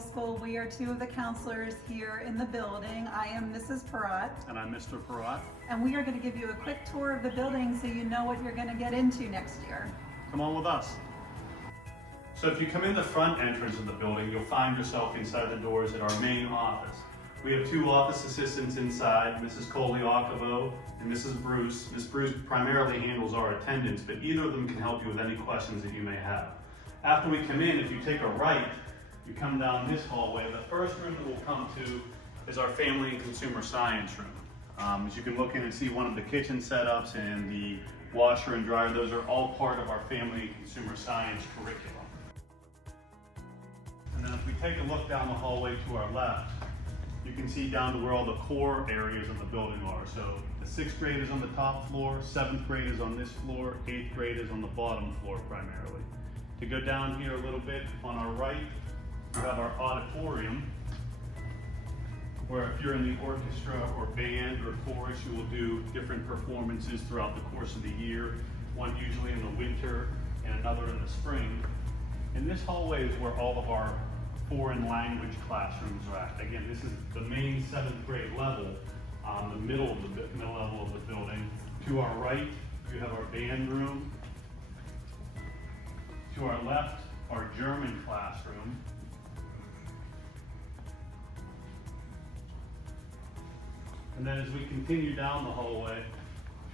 Middle School. We are two of the counselors here in the building. I am Mrs. Perrott. And I'm Mr. Perrott. And we are going to give you a quick tour of the building so you know what you're going to get into next year. Come on with us. So if you come in the front entrance of the building, you'll find yourself inside the doors at our main office. We have two office assistants inside, Mrs. Coley-Ocavo and Mrs. Bruce. Ms. Bruce primarily handles our attendance, but either of them can help you with any questions that you may have. After we come in, if you take a right, you come down this hallway. The first room that we'll come to is our Family and Consumer Science room. As you can look in and see one of the kitchen setups and the washer and dryer, those are all part of our Family and Consumer Science curriculum. And then if we take a look down the hallway to our left, you can see down to where all the core areas of the building are. So the 6th grade is on the top floor, 7th grade is on this floor, 8th grade is on the bottom floor primarily. To go down here a little bit, on our right, we have our auditorium, where if you're in the orchestra or band or chorus, you will do different performances throughout the course of the year, one usually in the winter and another in the spring. And this hallway is where all of our foreign language classrooms are at. Again, this is the main 7th grade level, the middle level of the building. To our right, we have our band room. To our left, our German classroom. And then as we continue down the hallway,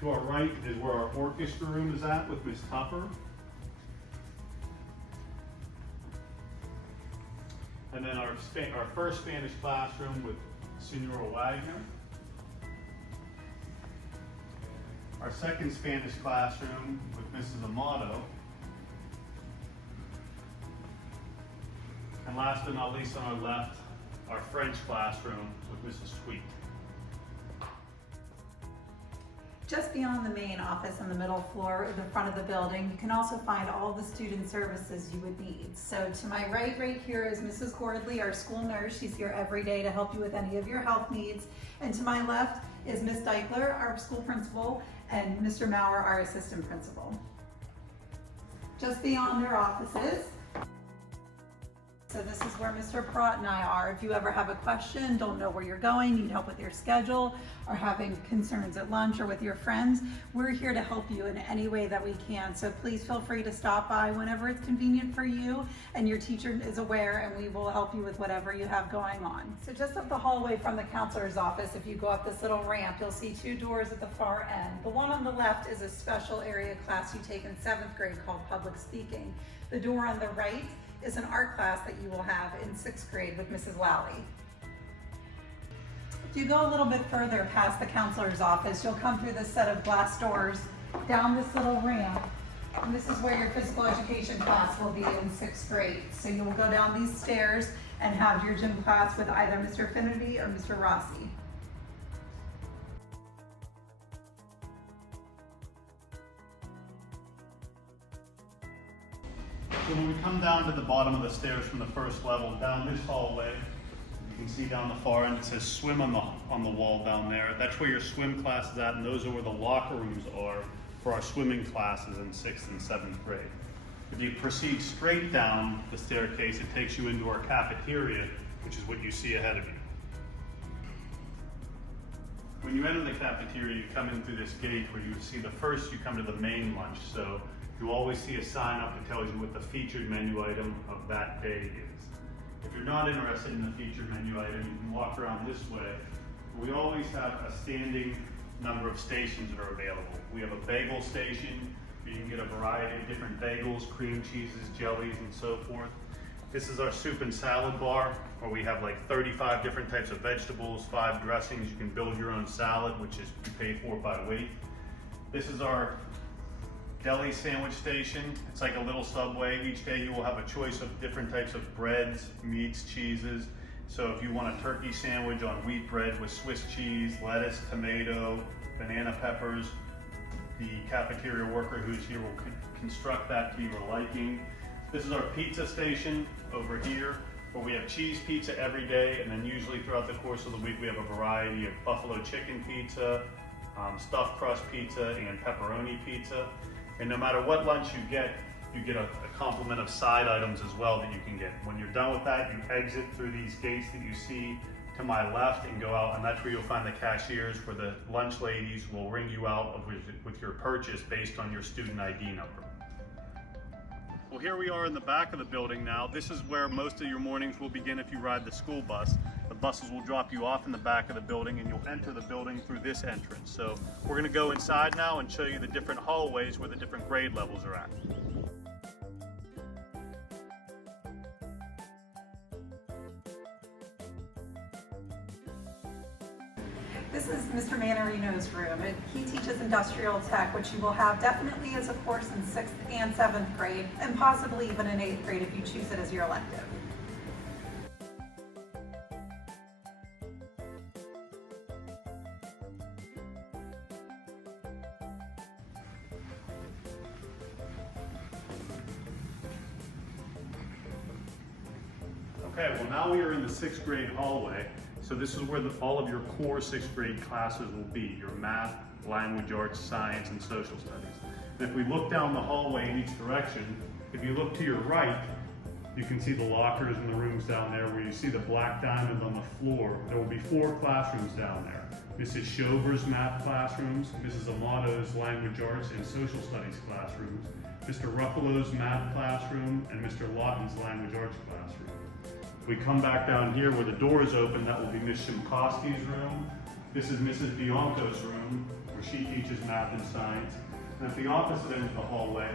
to our right is where our orchestra room is at with Miss Tupper. And then our first Spanish classroom with Senora Wagner. Our second Spanish classroom with Mrs. Amato. And last but not least on our left, our French classroom with Mrs. Tweet. Just beyond the main office on the middle floor, the front of the building, you can also find all the student services you would need. So to my right here is Mrs. Gordley, our school nurse. She's here every day to help you with any of your health needs. And to my left is Miss Deichler, our school principal, and Mr. Maurer, our assistant principal. Just beyond our offices, so this is where Mr. Perrott and I are. If you ever have a question, don't know where you're going, need help with your schedule, or having concerns at lunch or with your friends, we're here to help you in any way that we can. So please feel free to stop by whenever it's convenient for you and your teacher is aware, and we will help you with whatever you have going on. So just up the hallway from the counselor's office, if you go up this little ramp, you'll see two doors at the far end. The one on the left is a special area class you take in 7th grade called public speaking. The door on the right is an art class that you will have in 6th grade with Mrs. Lally. If you go a little bit further past the counselor's office, you'll come through this set of glass doors down this little ramp, and this is where your physical education class will be in 6th grade. So you will go down these stairs and have your gym class with either Mr. Finnerty or Mr. Rossi. So when we come down to the bottom of the stairs from the first level, down this hallway, you can see down the far end, it says swim on the wall down there. That's where your swim class is at, and those are where the locker rooms are for our swimming classes in 6th and 7th grade. If you proceed straight down the staircase, it takes you into our cafeteria, which is what you see ahead of you. When you enter the cafeteria, you come in through this gate where you see you come to the main lunch. So you always see a sign up that tells you what the featured menu item of that day is. If you're not interested in the featured menu item, you can walk around this way. We always have a standing number of stations that are available. We have a bagel station where you can get a variety of different bagels, cream cheeses, jellies, and so forth. This is our soup and salad bar, where we have like 35 different types of vegetables, 5 dressings. You can build your own salad, which is you pay for by weight. This is our deli sandwich station. It's like a little Subway. Each day you will have a choice of different types of breads, meats, cheeses. So if you want a turkey sandwich on wheat bread with Swiss cheese, lettuce, tomato, banana peppers, the cafeteria worker who's here will construct that to your liking. This is our pizza station over here, where we have cheese pizza every day, and then usually throughout the course of the week we have a variety of buffalo chicken pizza, stuffed crust pizza, and pepperoni pizza. And no matter what lunch you get, you get a complement of side items as well that you can get. When you're done with that, you exit through these gates that you see to my left and go out, and that's where you'll find the cashiers where the lunch ladies will ring you out with your purchase based on your student ID number. Well, here we are in the back of the building now. This is where most of your mornings will begin if you ride the school bus. The buses will drop you off in the back of the building and you'll enter the building through this entrance. So we're gonna go inside now and show you the different hallways where the different grade levels are at. This is Mr. Manarino's room. He teaches industrial tech, which you will have definitely as a course in 6th and 7th grade, and possibly even in 8th grade if you choose it as your elective. Okay, well now we are in the 6th grade hallway. So this is where all of your core 6th grade classes will be, your math, language arts, science, and social studies. And if we look down the hallway in each direction, if you look to your right, you can see the lockers and the rooms down there where you see the black diamond on the floor. There will be 4 classrooms down there. Mrs. Shover's math classrooms, Mrs. Amato's language arts and social studies classrooms, Mr. Ruffalo's math classroom, and Mr. Lawton's language arts classroom. We come back down here where the door is open, that will be Miss Shimkowski's room. This is Mrs. Bianco's room, where she teaches math and science. And at the opposite end of the hallway,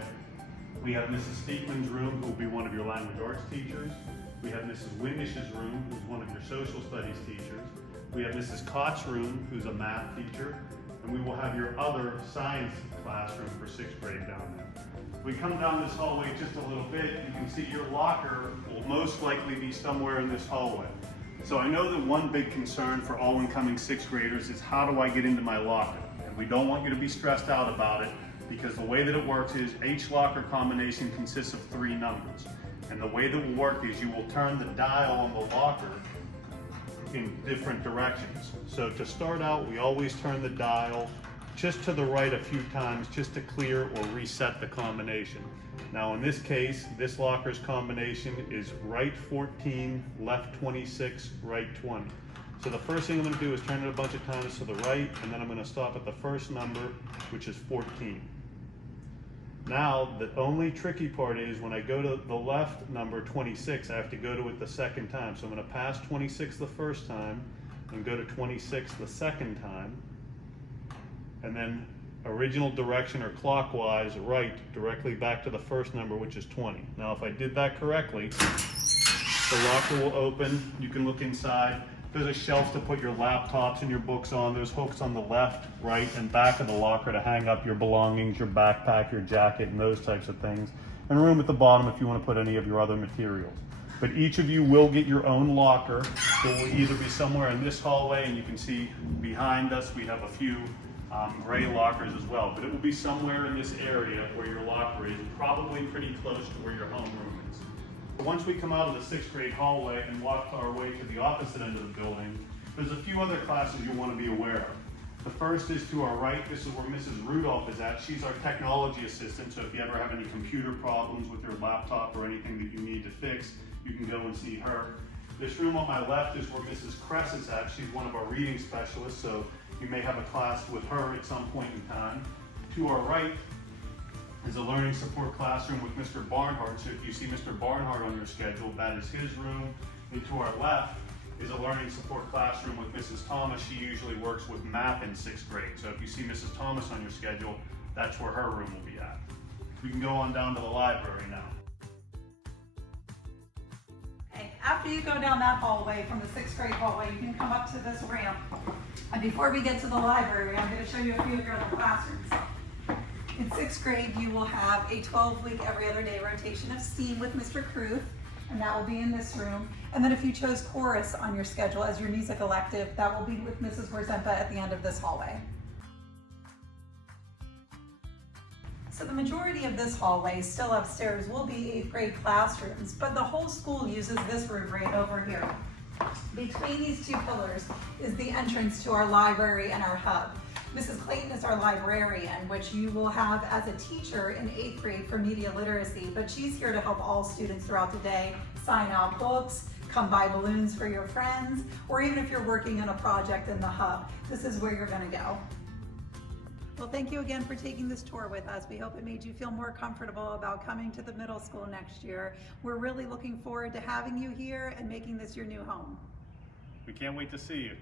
we have Mrs. Steekman's room, who will be one of your language arts teachers. We have Mrs. Windish's room, who's one of your social studies teachers. We have Mrs. Cott's room, who's a math teacher. And we will have your other science classroom for 6th grade down there. If we come down this hallway just a little bit, you can see your locker will most likely be somewhere in this hallway. So I know that one big concern for all incoming 6th graders is how do I get into my locker? And we don't want you to be stressed out about it because the way that it works is each locker combination consists of 3 numbers. And the way that it will work is you will turn the dial on the locker in different directions. So to start out, we always turn the dial just to the right a few times just to clear or reset the combination. Now in this case, this locker's combination is right 14, left 26, right 20. So the first thing I'm going to do is turn it a bunch of times to the right, and then I'm going to stop at the first number, which is 14. Now, the only tricky part is when I go to the left number 26, I have to go to it the second time. So I'm going to pass 26 the first time and go to 26 the second time. And then original direction or clockwise right directly back to the first number, which is 20. Now if I did that correctly, the locker will open, you can look inside. There's a shelf to put your laptops and your books on. There's hooks on the left, right, and back of the locker to hang up your belongings, your backpack, your jacket, and those types of things. And room at the bottom if you want to put any of your other materials. But each of you will get your own locker. It will either be somewhere in this hallway, and you can see behind us we have a few gray lockers as well, but it will be somewhere in this area where your locker is, probably pretty close to where your homeroom is. Once we come out of the 6th grade hallway and walk our way to the opposite end of the building, there's a few other classes you'll want to be aware of. The first is to our right. This is where Mrs. Rudolph is at. She's our technology assistant, so if you ever have any computer problems with your laptop or anything that you need to fix, you can go and see her. This room on my left is where Mrs. Kress is at. She's one of our reading specialists, so you may have a class with her at some point in time. To our right is a learning support classroom with Mr. Barnhart. So if you see Mr. Barnhart on your schedule, that is his room. And to our left is a learning support classroom with Mrs. Thomas. She usually works with math in 6th grade. So if you see Mrs. Thomas on your schedule, that's where her room will be at. We can go on down to the library now. After you go down that hallway, from the 6th grade hallway, you can come up to this ramp. And before we get to the library, I'm going to show you a few of your other classrooms. In 6th grade, you will have a 12-week every other day rotation of STEAM with Mr. Kruth, and that will be in this room. And then if you chose chorus on your schedule as your music elective, that will be with Mrs. Warzempa at the end of this hallway. So the majority of this hallway, still upstairs, will be 8th grade classrooms, but the whole school uses this room right over here. Between these 2 pillars is the entrance to our library and our hub. Mrs. Clayton is our librarian, which you will have as a teacher in 8th grade for media literacy, but she's here to help all students throughout the day sign out books, come buy balloons for your friends, or even if you're working on a project in the hub, this is where you're gonna go. Well, thank you again for taking this tour with us. We hope it made you feel more comfortable about coming to the middle school next year. We're really looking forward to having you here and making this your new home. We can't wait to see you.